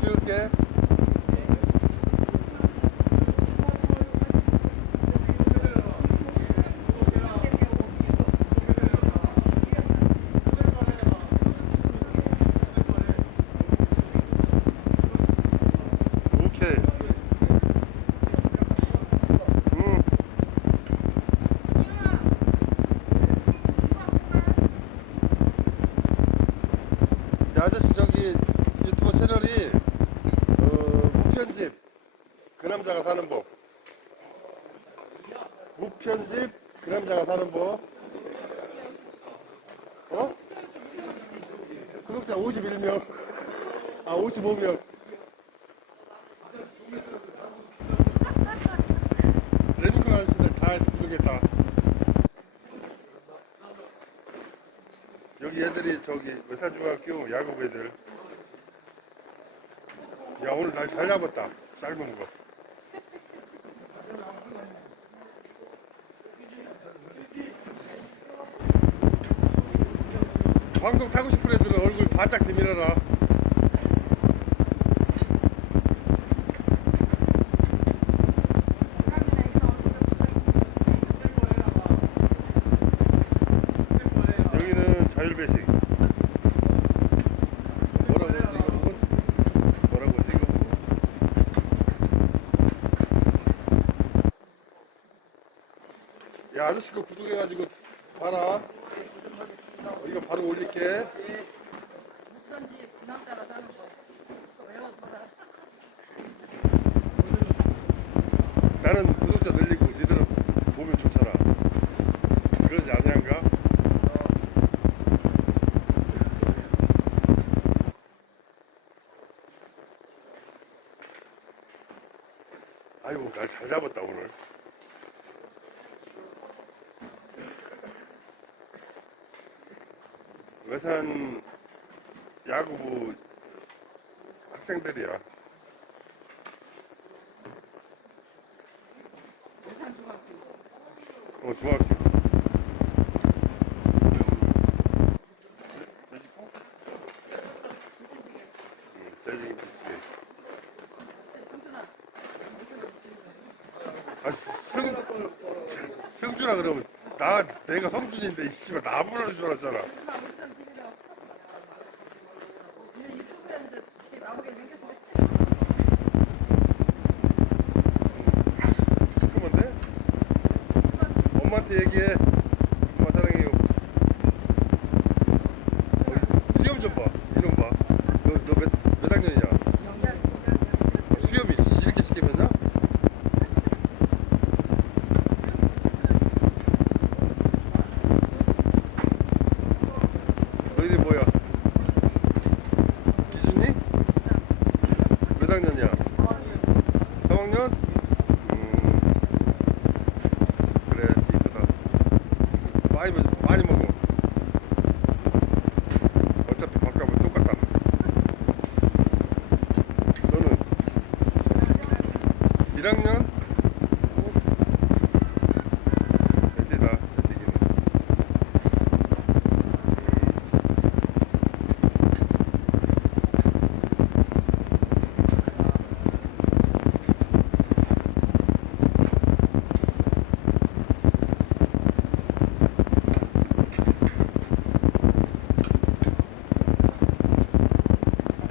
찍을게. 오케이. 응. 야, 아저씨, 저기 유튜브 채널이 무편집 그 남자가 사는 법. 무편집 그 남자가 사는 법. 어? 구독자 51명. 아, 55명. 레미콘 아저씨들 다 구독했다. 여기 애들이 저기 외산중학교 야구 애들. 야, 오늘 날 잘 잡았다. 삶은 거. 방송 타고 싶은 애들은 얼굴 바짝 내밀어라. 여기는 자율배식. 뭐라고 이거? 뭐라고 이거? 야, 아저씨 거 구독해가지고 봐라. 이거 바로 올릴게. 무편집 그 남자가 사는 거. 외워둬라. 나는 구독자 늘리고 니들은 보면 좋잖아. 그러지 아니한가? 아이고, 날 잘 잡았다 오늘. 외산 야구부 학생들이야. 외산중학교. 중학교. 돼지국? 김치찌개. 돼지김치찌개. 성준아. 아, 승준아 그러면 내가 성준인데 이 씨발 나 부르는 줄 알았잖아. 성준아 무편 TV로. 그냥 유튜브에 이제 집에 나오게 생겼는데. 시커먼데? 엄마한테 얘기해. 엄마 사랑해요. 수염 좀 봐. 이놈 봐. 너 몇 학년이냐? 수염이 이렇게 쉽게 맨나? 너 이름 뭐야? 기준이? 몇 학년이야? 3학년? 그래, 이쁘다. 많이 먹어. 어차피 밥값은 똑같다. 너는 1학년? 배때다, 배때기는.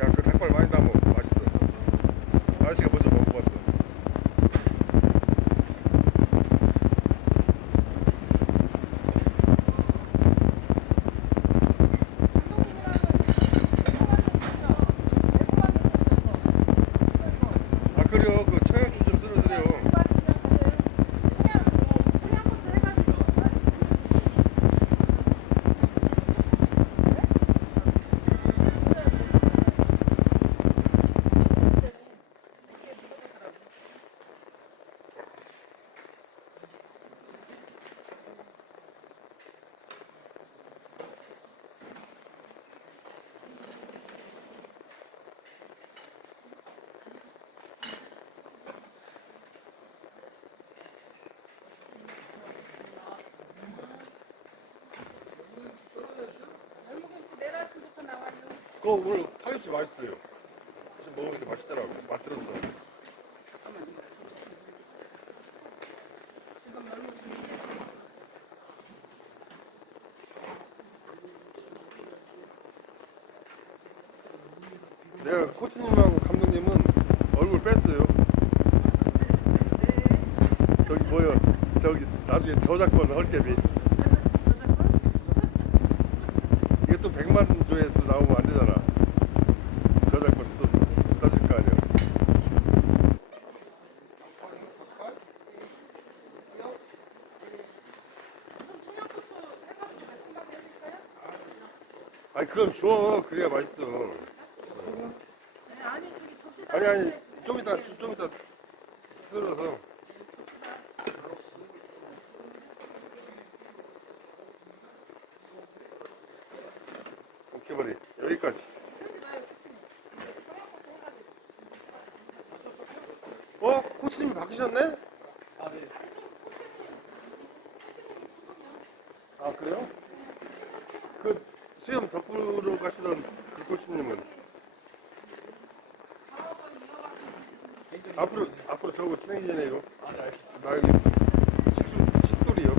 야, 그 닭발 많이 담아. 맛있어. 아저씨가 먼저 먹어봤어. 아, 그래요. 그 청양추 좀 쓸어드려. 열무김치 내일 아침부터 나와요. 그거 오늘 파김치 맛있어요. 좀 먹으니까 맛있더라고. 맛 들었어. 잠깐만 이거 지금 너무 준비해. 내가 코치님하고 감독님은 얼굴 뺐어요. 네. 저기 뭐요? 저기 나중에 저작권 헐개비. 저작권? 이게 또 100만 조회수 나오면 안 되잖아. 저작권 또 따질 거 아니야. 좀 청양고추 해가지고 매콤하게 해드릴까요? 아니 그건 줘. 그래야 맛있어. 네, 아니 저기 접시다. 아니 좀 이따 썰어서. 오케이 머리 여기까지. 그러지 마요 코치님. 청양고추 해가지고. 어? 코치님이 바뀌셨네? 아 그래요? 그 수염 덕후로 가시던 그 코치님은 앞으로 저거 친해지네요. 나 여기 식돌이요.